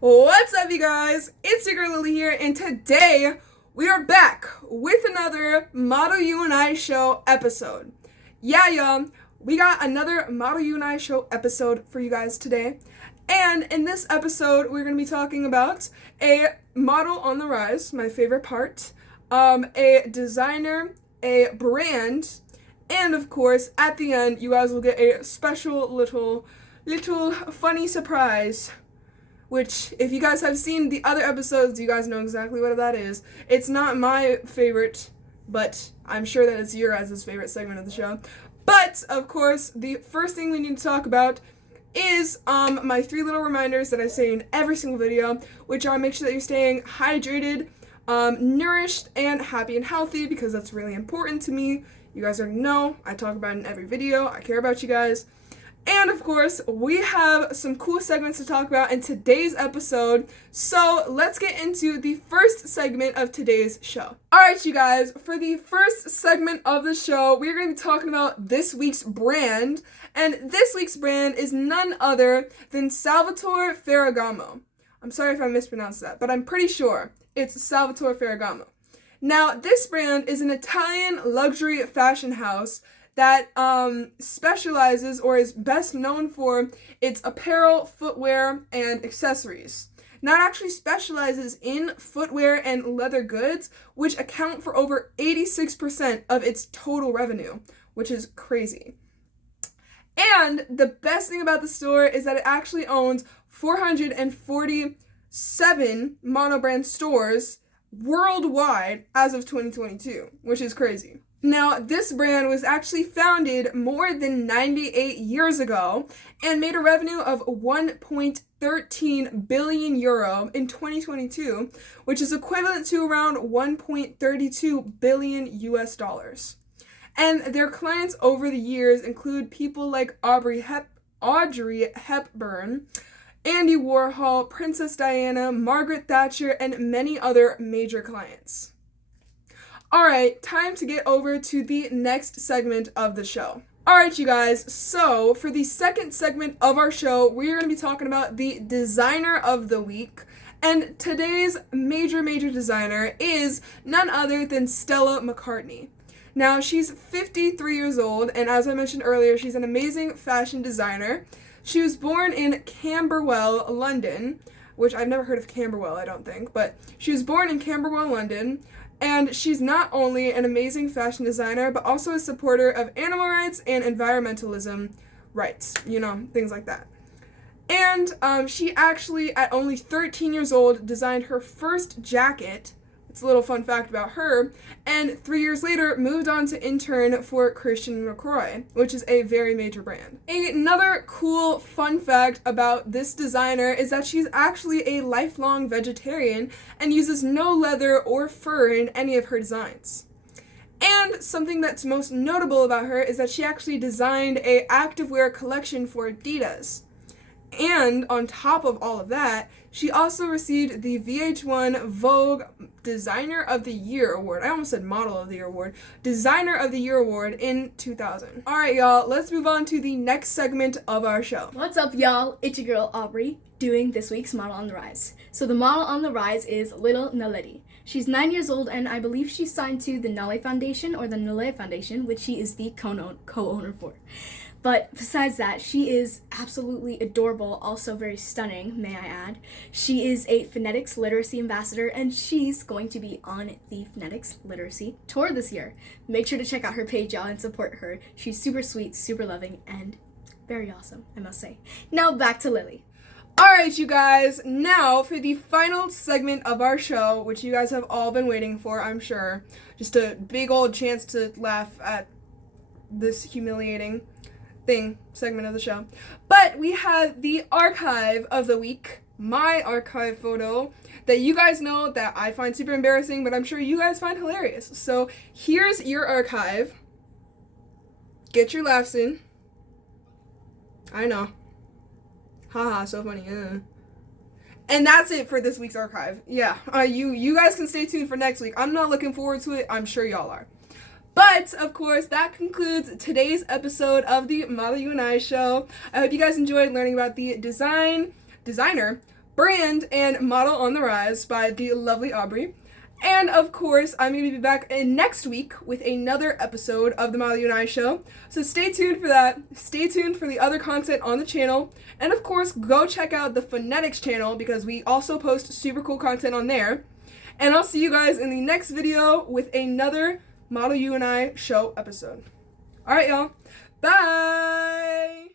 What's up, you guys? It's your girl Lily here, and today we are back with another Model UNI show episode. Yeah, y'all, we got another Model UNI show episode for you guys today. And in this episode, we're going to be talking about a model on the rise, my favorite part, a designer, a brand, and of course, at the end, you guys will get a special little funny surprise. Which, if you guys have seen the other episodes, you guys know exactly what that is. It's not my favorite, but I'm sure that it's your guys' favorite segment of the show. But, of course, the first thing we need to talk about is my 3 little reminders that I say in every single video, which are make sure that you're staying hydrated, nourished, and happy and healthy, because that's really important to me. You guys already know, I talk about it in every video, I care about you guys. And of course, we have some cool segments to talk about in today's episode, so let's get into the first segment of today's show. Alright, you guys, for the first segment of the show, we're going to be talking about this week's brand, and this week's brand is none other than Salvatore Ferragamo. I'm sorry if I mispronounced that, but I'm pretty sure it's Salvatore Ferragamo. Now, this brand is an Italian luxury fashion house that specializes or is best known for its apparel, footwear, and accessories. Now, it actually specializes in footwear and leather goods, which account for over 86% of its total revenue, which is crazy. And the best thing about the store is that it actually owns 447 monobrand stores worldwide as of 2022, which is crazy. Now, this brand was actually founded more than 98 years ago and made a revenue of 1.13 billion euro in 2022, which is equivalent to around 1.32 billion US dollars. And their clients over the years include people like Audrey Hepburn, Andy Warhol, Princess Diana, Margaret Thatcher, and many other major clients. Alright, time to get over to the next segment of the show. Alright, you guys, so for the second segment of our show, we're going to be talking about the designer of the week. And today's major designer is none other than Stella McCartney. Now, she's 53 years old, and as I mentioned earlier, she's an amazing fashion designer. She was born in Camberwell, London, which I've never heard of Camberwell, I don't think, but she was born in Camberwell, London. And she's not only an amazing fashion designer, but also a supporter of animal rights and environmentalism rights, things like that. And she actually, at only 13 years old, designed her first jacket. It's a little fun fact about her. And 3 years later, moved on to intern for Christian LaCroix, which is a very major brand. Another cool fun fact about this designer is that she's actually a lifelong vegetarian and uses no leather or fur in any of her designs. And something that's most notable about her is that she actually designed an activewear collection for Adidas. And on top of all of that, she also received the VH1 Vogue Designer of the Year Award. I almost said Model of the Year Award. Designer of the Year Award in 2000. Alright, y'all, let's move on to the next segment of our show. What's up, y'all? It's your girl, Aubrey, doing this week's Model on the Rise. So the model on the rise is Little Naledi. She's 9 years old, and I believe she's signed to the Nale Foundation, or the Nale Foundation, which she is the co-owner for. But besides that, she is absolutely adorable, also very stunning, may I add. She is a phonetics literacy ambassador, and she's going to be on the phonetics literacy tour this year. Make sure to check out her page, y'all, and support her. She's super sweet, super loving, and very awesome, I must say. Now back to Lily. Alright, you guys, now for the final segment of our show, which you guys have all been waiting for, I'm sure. Just a big old chance to laugh at this humiliating segment of the show. But we have the archive of the week, my archive photo, that you guys know that I find super embarrassing, but I'm sure you guys find hilarious. So here's your archive. Get your laughs in. I know. Haha, so funny. And that's it for this week's archive. Yeah, you guys can stay tuned for next week. I'm not looking forward to it. I'm sure y'all are. But, of course, that concludes today's episode of the Model UNI show. I hope you guys enjoyed learning about the designer Brand and Model on the Rise by the lovely Aubrey. And of course, I'm going to be back next week with another episode of the Model UNI show. So stay tuned for that. Stay tuned for the other content on the channel. And of course, go check out the phonetics channel because we also post super cool content on there. And I'll see you guys in the next video with another Model UNI show episode. Alright, y'all. Bye!